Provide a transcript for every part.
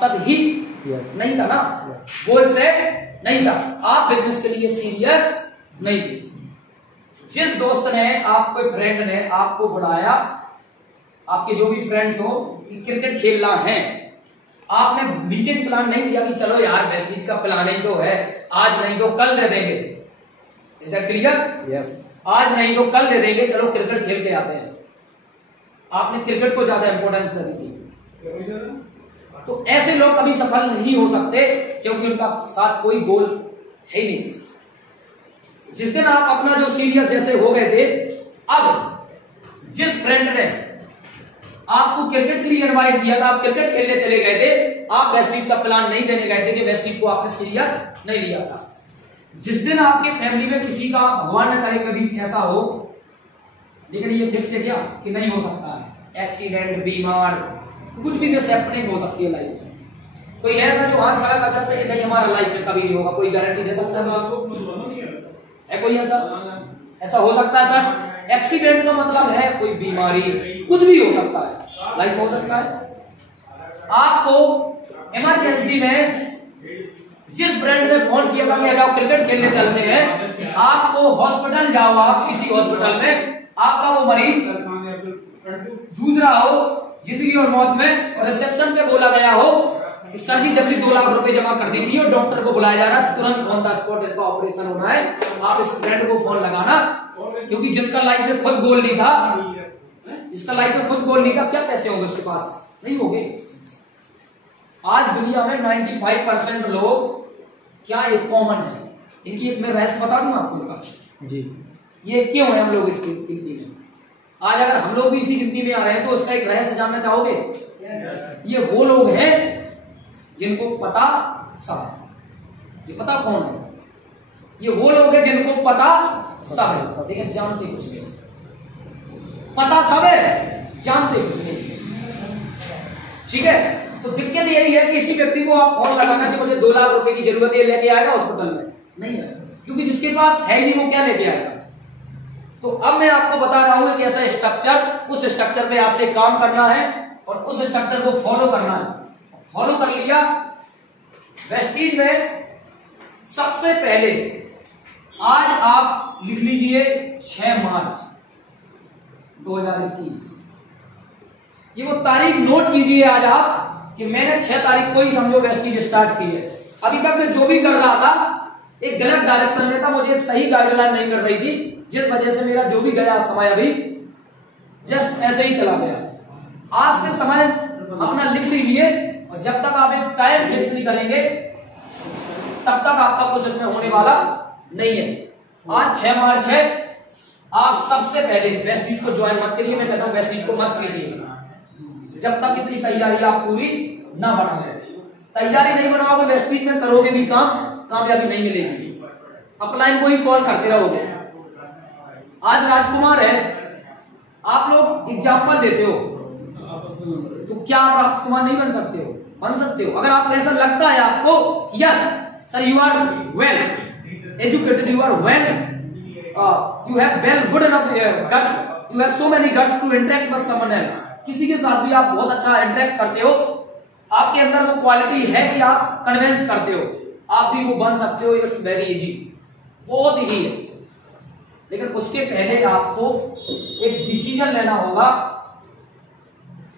सद ही नहीं था ना, गोल सेट नहीं था, आप बिजनेस के लिए सीरियस नहीं थे। जिस दोस्त ने, आपके फ्रेंड ने आपको बुलाया, आपके जो भी फ्रेंड्स हो कि क्रिकेट खेलना है, आपने मीटिंग प्लान नहीं किया कि चलो यार वेस्टीज का प्लान ही तो है, आज नहीं तो कल दे देंगे। Is that clear? यस। आज नहीं तो कल दे देंगे, चलो क्रिकेट खेल के आते हैं। आपने क्रिकेट को ज्यादा इंपॉर्टेंस दे दी थी। तो ऐसे लोग कभी सफल नहीं हो सकते क्योंकि उनका साथ कोई गोल है ही नहीं। जिस दिन आप अपना जो सीरियस जैसे हो गए थे, अब जिस फ्रेंड ने आपको क्रिकेट के लिए इनवाइट किया था, आप क्रिकेट खेलने चले गए थे, आप वेस्टीज का प्लान नहीं देने गए थे कि वेस्टीज को आपने सीरियस नहीं लिया था। जिस दिन आपके फैमिली में किसी का, भगवान न करे कभी ऐसा हो, लेकिन ये फिक्स है क्या कि नहीं हो सकता है, एक्सीडेंट, बीमार, कुछ भी हैपनिंग हो सकती है लाइफ में। कोई ऐसा जो हाथ खड़ा कर सकता है कि नहीं हमारा लाइफ में कभी नहीं होगा, कोई गारंटी दे सकता है आपको? कोई ऐसा हो सकता है सर? एक्सीडेंट का मतलब है कोई बीमारी, कुछ भी हो सकता है, लाइफ हो सकता है। आपको इमरजेंसी में जिस फ्रेंड ने फोन किया था कि आ जाओ क्रिकेट खेलने चलते हैं, आपको हॉस्पिटल जाओ, आप किसी हॉस्पिटल में आपका वो मरीज जूझ रहा हो जिंदगी और मौत में, और रिसेप्शन पे बोला गया हो कि सर जी जल्दी 2 लाख रुपए जमा कर दीजिए और डॉक्टर को बुलाया जा रहा है, तुरंत ऑन द स्पॉट इनका ऑपरेशन होना है, आप इस फ्रेंड को फोन लगाना। क्योंकि जिसका लाइफ में खुद गोल नहीं था, जिसका लाइफ में खुद गोल नहीं था, क्या पैसे होंगे उसके पास? नहीं होंगे। आज दुनिया में 95% लोग क्या एक कॉमन है, इनकी एक मैं रहस्य बता दूं आपको इनका जी, ये क्यों है हम लोग इस गिनती में। आज अगर हम लोग भी इसी गिनती में आ रहे हैं तो उसका एक रहस्य जानना चाहोगे? ये वो लोग हैं जिनको पता सब है। ये पता कौन है? ये वो लोग हैं जिनको पता सब है लेकिन जानते कुछ नहीं। पता सब है, जानते कुछ नहीं। ठीक है, तो दिक्कत यही है कि किसी व्यक्ति को आप फोन लगाना कि मुझे 2 लाख रुपए की जरूरत है, लेके आएगा हॉस्पिटल में? नहीं है, क्योंकि जिसके पास है ही नहीं वो क्या लेके आएगा। तो अब मैं आपको बता रहा हूं कि ऐसा स्ट्रक्चर, उस स्ट्रक्चर पे आज से काम करना है और उस स्ट्रक्चर को फॉलो करना है। फॉलो कर लिया, वेस्टीज में सबसे पहले आज आप लिख लीजिए 6 मार्च 2021। ये वो तारीख नोट कीजिए आज आप कि मैंने 6 तारीख को ही समझो वेस्टीज स्टार्ट की है। अभी तक मैं जो भी कर रहा था एक गलत डायरेक्शन में था, मुझे एक सही गाइडलाइन नहीं कर रही थी, जिस वजह से मेरा जो भी गया समय अभी जस्ट ऐसे ही चला गया। आज से समय अपना लिख लीजिए और जब तक आप एक टाइम फिक्स नहीं करेंगे तब तक आपका कुछ इसमें होने वाला नहीं है। आज 6 मार्च है, आप सबसे पहले वेस्टीज को ज्वाइन मत करिए। मैं कहता हूं वेस्टीज को मत कीजिए जब तक इतनी तैयारी आप पूरी ना बना लें। तैयारी नहीं बनाओगे वेस्टीज में, करोगे भी काम, कामयाबी नहीं मिलेगी। अपलाइन को ही कॉल करते रहोगे। आज राजकुमार है, आप लोग एग्जाम्पल देते हो, तो क्या आप राजकुमार नहीं बन सकते हो? बन सकते हो। अगर आप ऐसा लगता है आपको yes sir you are well educated, you are well, you have well good enough guts, you have so many guts to interact with someone else, किसी के साथ भी आप बहुत अच्छा इंटरेक्ट करते हो, आपके अंदर वो क्वालिटी है कि आप कन्विंस करते हो, आप भी वो बन सकते हो। इट्स वेरी इजी, बहुत इजी है। लेकिन उसके पहले आपको एक डिसीजन लेना होगा,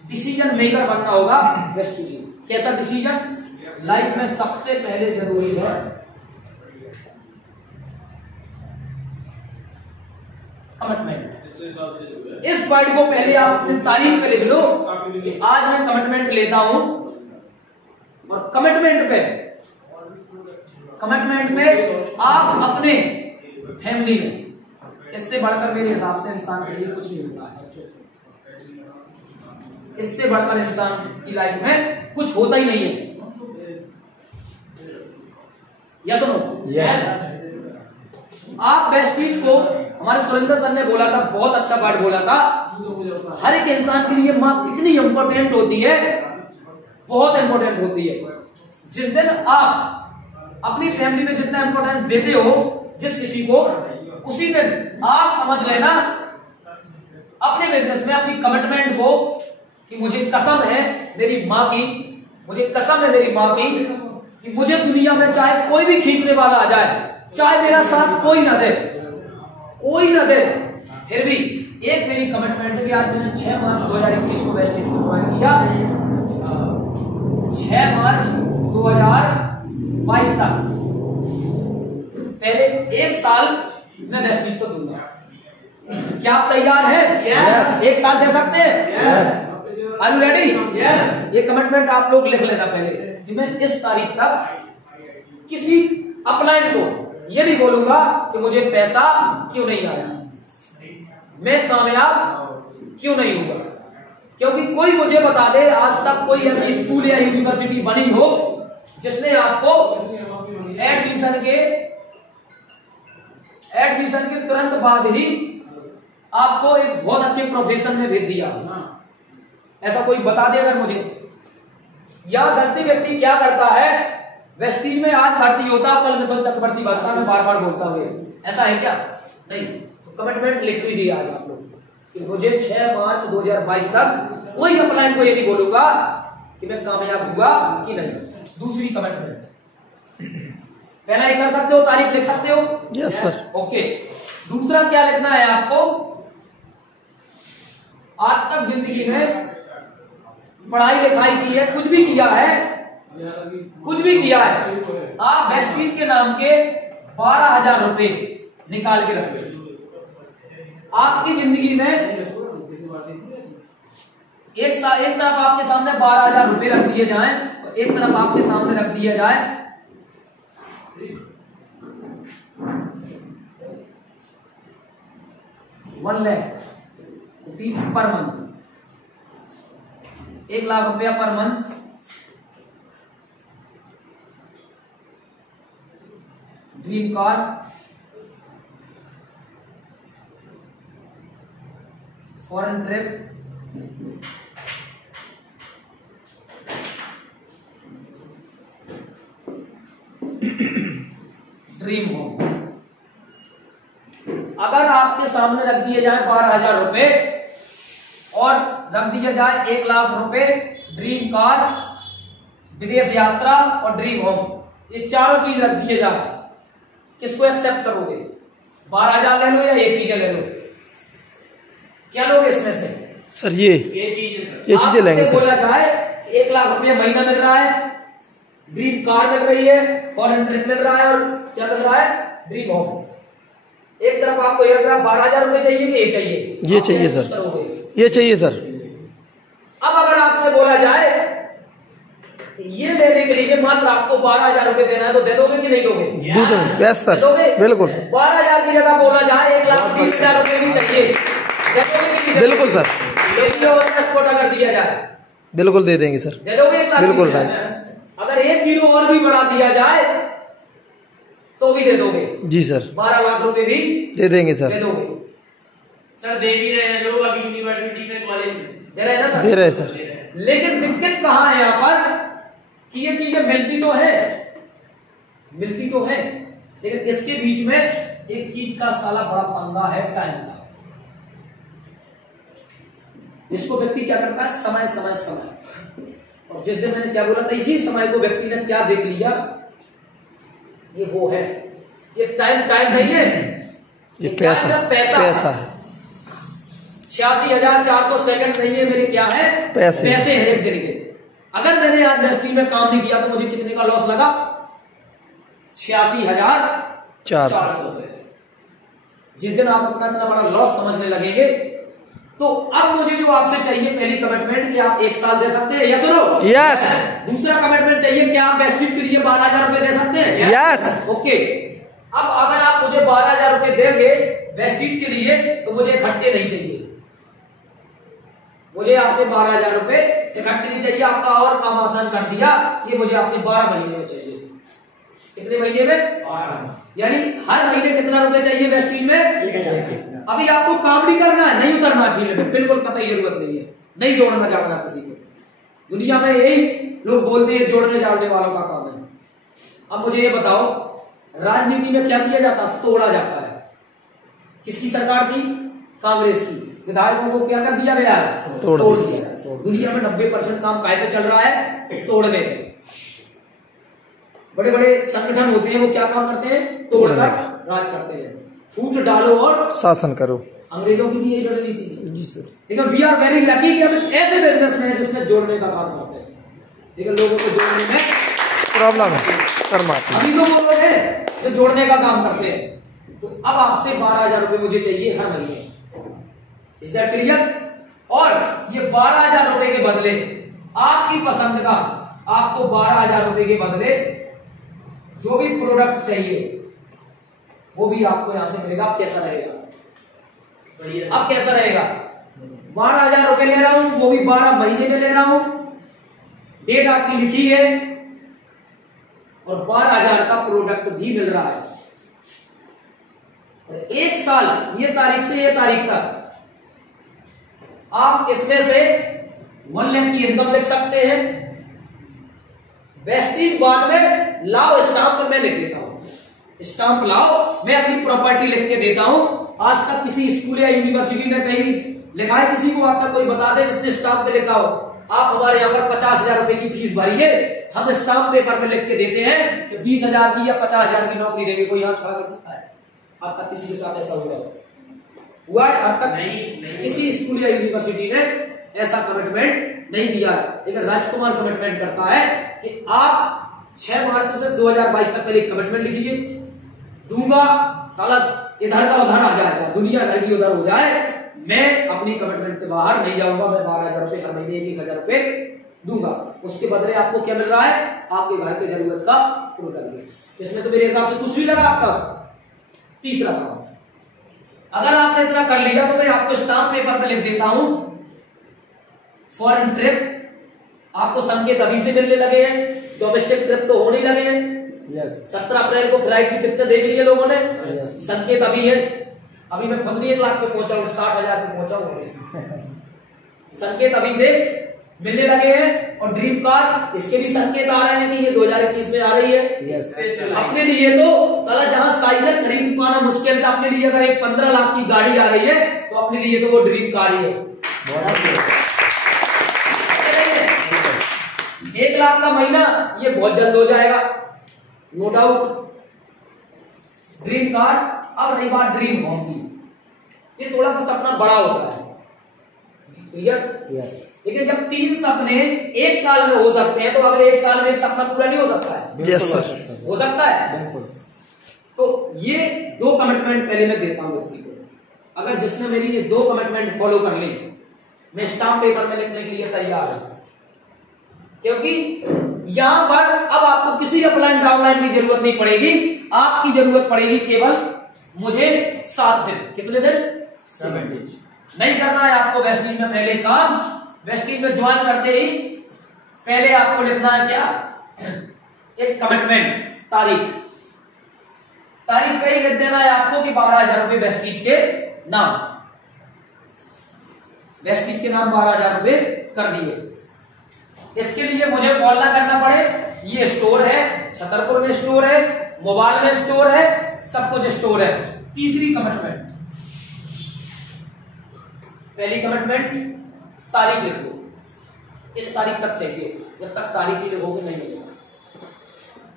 डिसीजन मेकर बनना होगा वेस्टीज। कैसा डिसीजन? लाइफ में सबसे पहले जरूरी है कमिटमेंट। इस वर्ड को पहले आप अपनी तारीख पे लिख लो कि आज मैं कमिटमेंट लेता हूं, और कमिटमेंट में आप अपने फैमिली में, इससे बढ़कर मेरे हिसाब से इंसान के लिए कुछ नहीं होता है। इससे बढ़कर इंसान की लाइफ में कुछ होता ही नहीं है। या सुनो, आप वेस्टीज को, हमारे सुरेंद्र सर ने बोला था, बहुत अच्छा वर्ड बोला था, हर एक इंसान के लिए मां कितनी इंपॉर्टेंट होती है, बहुत इंपॉर्टेंट होती है। जिस दिन आप अपनी फैमिली में जितना इंपॉर्टेंस देते हो जिस किसी को, उसी दिन आप समझ लेना अपने बिजनेस में अपनी कमिटमेंट को कि मुझे कसम है मेरी मां की, मुझे कसम है मेरी माँ की कि मुझे दुनिया में चाहे कोई भी खींचने वाला आ जाए, चाहे मेरा साथ कोई ना दे, फिर भी एक मेरी कमिटमेंट है कि आज मैंने 6 मार्च 2021 को वेस्टेज को ज्वाइन किया। 6 मार्च 2022 तक पहले 1 साल मैं वेस्टेज को दूंगा। क्या आप तैयार हैं? yes. 1 साल दे सकते हैं? yes. Are you ready? yes. ये कमिटमेंट आप लोग लिख लेना पहले कि मैं इस तारीख तक किसी अपलाइन को ये नहीं बोलूंगा कि मुझे पैसा क्यों नहीं आया, मैं कामयाब क्यों नहीं हुआ। क्योंकि कोई मुझे बता दे आज तक कोई ऐसी स्कूल या यूनिवर्सिटी बनी हो जिसने आपको एडमिशन के तुरंत बाद ही आपको एक बहुत अच्छे प्रोफेशन में भेज दिया। ऐसा कोई बता दे अगर मुझे। या गलती व्यक्ति क्या करता है, वेस्टीज में आज भर्ती होता कल मिथुन चक्रवर्ती बनता, मैं बार बार बोलता हूँ, ऐसा है क्या? नहीं। तो कमिटमेंट लिख लीजिए आज आप लोग कि मुझे 6 मार्च 2022 तक कोई अपलाइन को ये नहीं बोलूंगा कि मैं कामयाब हुआ कि नहीं। दूसरी कमिटमेंट, पहला ये कर सकते हो, तारीख लिख सकते हो? Yes sir. ओके। दूसरा क्या लिखना है आपको, आज तक जिंदगी में पढ़ाई लिखाई की है, कुछ भी किया है, आप वेस्टीज के नाम के 12,000 रुपए निकाल के रखिए। आपकी जिंदगी में एक तरफ आपके सामने 12,000 रुपए रख दिए जाएं और एक तरफ आपके सामने रख दिया जाए 1 lakh rupees per month, 1 lakh रुपया per month dream car, foreign trip, dream home. अगर आपके सामने रख दिए जाए 12,000 रुपए और रख दिया जाए 1 लाख रुपए, ड्रीम कार, विदेश यात्रा और ड्रीम होम, ये चारों चीज रख दिए जाए, किसको एक्सेप्ट करोगे? 12,000 ले लो या ये चीजें ले लो? क्या लोगे इसमें से? सर ये चीजें लेंगे सर। बोला जाए 1 लाख रुपया महीना मिल रहा है, ड्रीम कार मिल रही है, फॉरेन ट्रिप मिल रहा है और क्या मिल रहा है? Dream home. एक तरफ आपको एयरक्राफ्ट 12,000 रुपए चाहिए कि ये चाहिए? ये चाहिए सर, ये चाहिए सर। अब अगर आपसे बोला जाए ये लेने के लिए मात्र आपको 12,000 रुपए देना है तो दे दोगे कि नहीं दोगे? यस सर, बिल्कुल। 12,000 की जगह बोला जाए 1,20,000 रुपए भी चाहिए, बिल्कुल सर। स्पोर्ट अगर दिया जाए बिल्कुल दे देंगे सर, दे दोगे? 1,20,000 बिल्कुल भाई। अगर 1 जीरो और भी बढ़ा दिया जाए तो भी दे दोगे? जी सर। 12 लाख रुपए भी दे देंगे सर, दे दोगे? सर दे भी रहे हैं लोग, अभी यूनिवर्सिटी में, कॉलेज में दे रहे हैं ना सर? दे रहे सर। लेकिन दिक्कत कहाँ है यहाँ पर कि ये चीजें मिलती तो है, लेकिन इसके बीच में एक चीज का साला बड़ा पंगा है, टाइम का, जिसको व्यक्ति क्या करता है? समय। और जिस दिन मैंने क्या बोला था, इसी समय को व्यक्ति ने क्या देख लिया, ये वो है, ये टाइम नहीं है, ये पैसा है। 86,400 सेकंड नहीं है मेरे, क्या है? पैसे हैं एक दिन के। अगर मैंने आज इंडस्ट्री में काम नहीं किया तो मुझे कितने का लॉस लगा? 86,400 रुपए। जिस दिन आप अपना इतना बड़ा लॉस समझने लगेंगे तो अब मुझे जो आपसे चाहिए पहली कमिटमेंट कि आप 1 साल दे सकते हैं, यस सुनो? यस। दूसरा कमिटमेंट चाहिए कि आप वेस्टीज के लिए 12,000 रुपए दे सकते हैं? यस। ओके। अब अगर आप मुझे 12,000 रुपए देंगे वेस्टीज के लिए तो मुझे इकट्ठे नहीं चाहिए, मुझे आपसे 12,000 रुपए इकट्ठे नहीं चाहिए। आपका और काम आसान कर दिया, ये मुझे आपसे 12 महीने में चाहिए। कितने महीने में? 12। यानी हर महीने कितना रुपए चाहिए वेस्टीज में? अभी आपको काम नहीं करना है, नहीं उतरना है फील्ड में, बिल्कुल कतई जरूरत नहीं है, नहीं जोड़ना जाना किसी को। दुनिया में यही लोग बोलते हैं जोड़ने जाड़ने वालों का काम है। अब मुझे ये बताओ, राजनीति में क्या किया जाता? तोड़ा जाता है। किसकी सरकार थी? कांग्रेस की। विधायकों को क्या कर दिया गया? तोड़ दिया। दुनिया में 90% काम काय पे चल रहा है? तोड़ने पे। बड़े बड़े संगठन होते हैं, वो क्या काम करते हैं? तोड़कर राज करते हैं। फूट डालो और शासन करो। अंग्रेजों की भी यही रणनीति थी। जी सर। लेकिन वी आर वेरी लकी कि हम ऐसे बिजनेस में है जिसमें जोड़ने का काम करते हैं, लेकिन लोगों को जोड़ने में प्रॉब्लम है, शर्म आती है। अभी तो वो लोग हैं जो जोड़ने का काम करते हैं। तो अब आपसे 12,000 रुपए मुझे चाहिए हर महीने, इज दैट क्लियर? और ये 12,000 रुपए के बदले आपकी पसंद का, आपको 12,000 रुपए के बदले जो भी प्रोडक्ट्स चाहिए वो भी आपको यहां से मिलेगा। अब कैसा रहेगा? अब कैसा रहेगा? 12,000 रुपए ले रहा हूं, वो भी 12 महीने में ले रहा हूं, डेट आपकी लिखी है और 12,000 का प्रोडक्ट भी मिल रहा है। और 1 साल, ये तारीख से ये तारीख तक आप इसमें से 1 लाख की इनकम लिख सकते हैं। वेस्टीज बाद में लाओ, स्टाम्प मैं लिख देता हूं, स्टाम्प लाओ, मैं अपनी प्रॉपर्टी लिख के देता हूं। आज तक किसी स्कूल या यूनिवर्सिटी में कहीं लिखा है किसी को? आज तक कोई बता दे जिसने स्टाम्प पे लिखा हो? आप हमारे यहाँ पर 50,000 रुपए की फीस भरिए, हम स्टाम्प पेपर में लिख के देते हैं कि 20,000 की या 50,000 की नौकरी देंगे। कोई यहाँ खड़ा कर सकता है? आज तक किसी के साथ ऐसा हुआ है? आज तक नहीं। किसी स्कूल या यूनिवर्सिटी ने ऐसा कमिटमेंट नहीं दिया है। लेकिन राजकुमार कमिटमेंट करता है कि आप 6 मार्च से 2022 तक पहले कमिटमेंट लिखिए, दूंगा, साला इधर का उधर आ जाए, दुनिया इधर की उधर हो जाए, मैं अपनी कमिटमेंट से बाहर नहीं जाऊंगा, मैं 12,000 रुपए हर महीने 1,000 रुपए दूंगा। उसके बदले आपको क्या मिल रहा है? आपके घर के जरूरत का प्रोडक्ट। इसमें तो मेरे हिसाब से कुछ भी लगा आपका। तीसरा काम, अगर आपने इतना कर लिया तो मैं आपको स्टाम्प पेपर में लिख देता हूं, फॉरेन ट्रिप आपको संकेत अभी से मिलने लगे हैं, डोमेस्टिक ट्रिप तो होने लगे हैं। 17 अप्रैल को फ्लाइट की टिकट देख ली है लोगों ने, संकेत अभी है। अभी मैं खुद 1 लाख पे पहुंचा हूं, 60,000 पे पहुंचा हूं। संकेत अभी से मिलने लगे हैं। और ड्रीम कार, इसके भी संकेत आ रहे हैं कि ये 2021 में आ रही है। अपने लिए तो साला जहां साइकिल खरीद पाना मुश्किल था, अपने लिए अगर एक 15 लाख की गाड़ी आ रही है तो अपने लिए तो वो ड्रीम कार ही है। 1 लाख का महीना ये बहुत जल्द हो जाएगा, नो डाउट। Dream car. अब रही बात ड्रीम होम की, ये थोड़ा सा सपना बड़ा होता है, क्लियर? लेकिन जब 3 सपने 1 साल में हो सकते हैं तो अगर 1 साल में एक सपना पूरा नहीं हो सकता है? यस सर, हो सकता है। तो ये 2 कमिटमेंट पहले मैं देता हूं व्यक्ति को। अगर जिसने मेरी ये 2 कमिटमेंट फॉलो कर ली, मैं स्टाम्प पेपर में लिखने के लिए तैयार हूं। क्योंकि यहां पर अब आपको किसी अपलाइन डाउनलाइन की जरूरत नहीं पड़ेगी, आपकी जरूरत पड़ेगी केवल मुझे 7 दिन। कितने दिन? 7 दिन। नहीं करना है आपको वेस्टीज में पहले काम। वेस्टीज में ज्वाइन करते ही पहले आपको लिखना है क्या? एक कमिटमेंट, तारीख पे ही लिख देना है आपको कि 12,000 रुपए वेस्टीज के नाम, वेस्टीज के नाम 12,000 रुपए कर दिए। इसके लिए मुझे कॉल ना करना पड़े, ये स्टोर है, छतरपुर में स्टोर है, मोबाइल में स्टोर है, सब कुछ स्टोर है। तीसरी कमिटमेंट, पहली कमिटमेंट तारीख लिख दो, इस तारीख तक चाहिए, जब तक तारीख नहीं लिखोगे नहीं मिलेगा।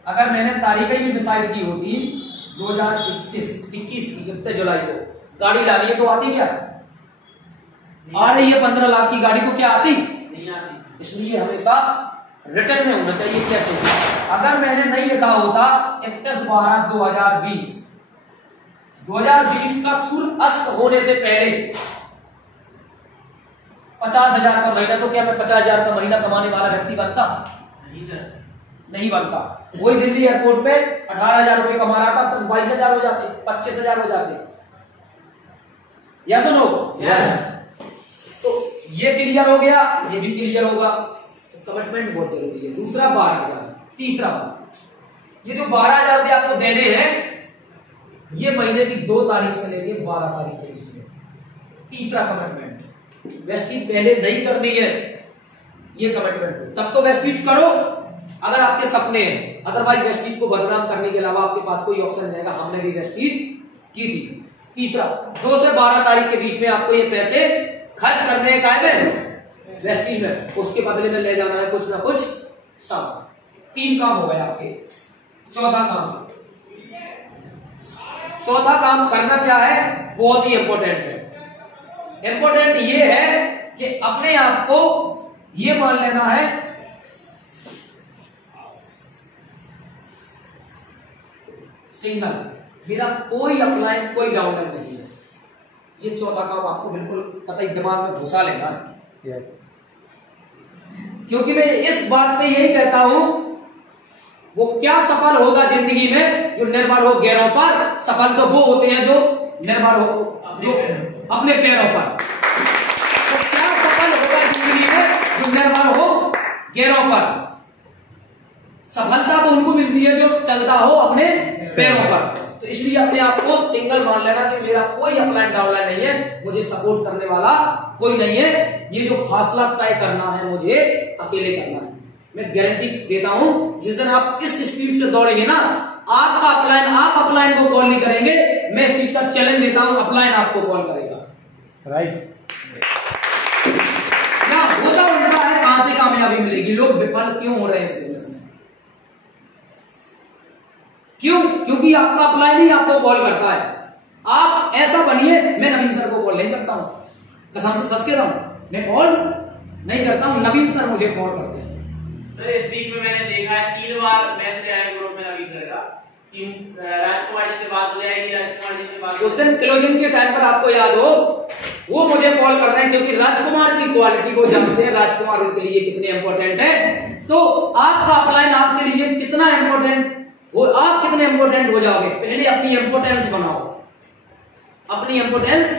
अगर मैंने तारीख ही डिसाइड की होती 2021 की 21 जुलाई को गाड़ी लानी है तो आती क्या? आ रही है 15 लाख की गाड़ी, तो क्या आती? नहीं आती। इसलिए हमेशा रिटर्न में होना चाहिए क्या चाहिए। अगर मैंने नहीं लिखा होता 31/12/2020, 2020 का सूर्य अस्त होने से पहले 50,000 का महीना, तो क्या मैं 50,000 का महीना कमाने वाला व्यक्ति बनता? नहीं बनता। वही दिल्ली एयरपोर्ट पे 18,000 रुपए कमा रहा था, 22,000 हो जाते, 25,000 हो जाते। या सुनो, तो ये क्लियर हो गया, ये भी क्लियर होगा। तो कमिटमेंट बहुत जरूरी है। दूसरा 12,000। तीसरा बात, ये जो 12,000 रुपए आपको देने हैं, ये महीने की 2 तारीख से लेकर 12 तारीख के बीच में। तीसरा कमिटमेंट, वेस्टीज पहले नहीं करनी है, ये कमिटमेंट। तब तो वेस्टीज करो अगर आपके सपने हैं, अदरवाइज वेस्टीज को बदनाम करने के अलावा आपके पास कोई ऑप्शन नहीं रहेगा। हमने भी वेस्टीज की थी। तीसरा, 2 से 12 तारीख के बीच में आपको ये पैसे खर्च करने हैं। काय में वेस्टीज में, उसके बदले में ले जाना है कुछ ना कुछ सामान। 3 काम हो गए आपके। चौथा काम करना क्या है, बहुत ही इंपॉर्टेंट है। इंपॉर्टेंट ये है कि अपने आप को ये मान लेना है सिंगल, मेरा कोई अपलाइन कोई डाउनलाइन नहीं है। ये चौथा काम आपको बिल्कुल कतई दिमाग में घुसा लेना है। क्योंकि मैं इस बात पे यही कहता हूं, वो क्या सफल होगा जिंदगी में जो निर्भर हो गैरों पर। सफल तो वो होते हैं जो निर्भर हो जो अपने पैरों पर। तो क्या सफल होगा जिंदगी में जो निर्भर हो गैरों पर। सफलता तो उनको मिलती है जो चलता हो अपने पैरों पर। तो इसलिए अपने आप को सिंगल मान लेना कि मेरा कोई अपलाइन डाउनलाइन नहीं है, मुझे सपोर्ट करने वाला कोई नहीं है। ये जो फासला तय करना है मुझे अकेले करना है। मैं गारंटी देता हूं, जिस दिन आप इस स्पीड से दौड़ेंगे ना, आपका अपलाइन, आप अपलाइन को कॉल नहीं करेंगे। मैं इस चीज का चैलेंज देता हूं, अपलाइन आपको कॉल करेगा। राइट। क्या होता उल्टा है, कहां से कामयाबी मिलेगी? लोग विफल क्यों हो रहे हैं इस बिजनेस में? क्यों? क्योंकि आपका अपलाइन ही आपको कॉल करता है। आप ऐसा बनिए, मैं नवीन सर को कॉल नहीं करता हूं, कसम से सच कह रहा हूं, मैं कॉल नहीं करता हूं, नवीन सर मुझे कॉल करते हैं। सर इस वीक में मैंने देखा है 3 बार मैसेज आया ग्रुप में नवीन सर का कि राजकुमार जी से बात हो जाएगी, राजकुमार जी से बात। उस दिन क्लोजिंग के टाइम पर आपको याद हो, वो मुझे कॉल कर रहे हैं क्योंकि राजकुमार की क्वालिटी को जानते हैं, राजकुमार उनके लिए कितने इंपॉर्टेंट है। तो आपका अपलाइन आपके लिए कितना इंपॉर्टेंट हो, आप कितने इंपॉर्टेंट हो जाओगे, पहले अपनी इंपॉर्टेंस बनाओ, अपनी इंपॉर्टेंस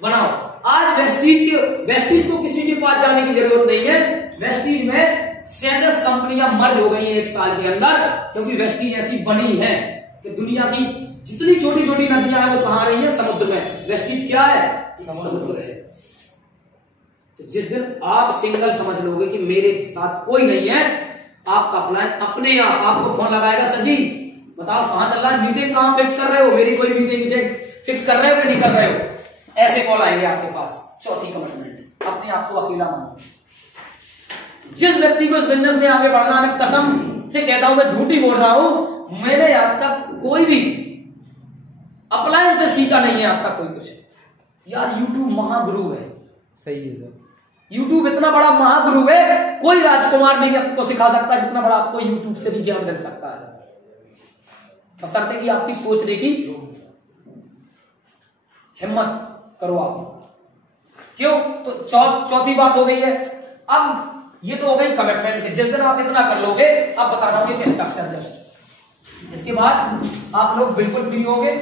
बनाओ। आज वेस्टीज को किसी के पास जाने की जरूरत नहीं है। वेस्टीज में 67 कंपनियां मर्ज हो गई हैं 1 साल के अंदर, क्योंकि वेस्टीज ऐसी बनी है कि दुनिया की जितनी छोटी छोटी नदियां हैं वो कहां रही है, समुद्र में। वेस्टीज क्या है? समुद्र है। तो जिस दिन आप सिंगल समझ लोगे कि मेरे साथ कोई नहीं है, आपका प्लान अपने आप आपको फोन लगाएगा, सर जी बताओ कहां चल रहा है, मीटिंग कहां फिक्स कर रहे हो, मेरी कोई मीटिंग फिक्स कर रहे हो कि नहीं कर रहे हो, ऐसे कॉल आएंगे आपके पास। चौथी कमिटमेंट, अपने आप को अकेला मानो। जिस व्यक्ति को इस बिजनेस में आगे बढ़ना, मैं कसम से कहता हूं, मैं झूठी बोल रहा हूं, मैंने आज तक कोई भी अपलाइन से सीखा नहीं है आज तक कोई कुछ। यार यूट्यूब महागुरु है। सही है सर, यूट्यूब इतना बड़ा महागुरु है, कोई राजकुमार नहीं आपको सिखा सकता जितना बड़ा आपको यूट्यूब से भी ज्ञान मिल सकता है, बशर्ते कि आपकी सोचने की हिम्मत करो आप। क्यों? तो चौथी बात हो गई है। अब ये तो हो गई कमिटमेंट के, जिस दिन आप इतना कर लोगे, आप बता रहा हूं कि स्ट्रक्चर जस्ट, इसके बाद आप लोग बिल्कुल फ्री होगे।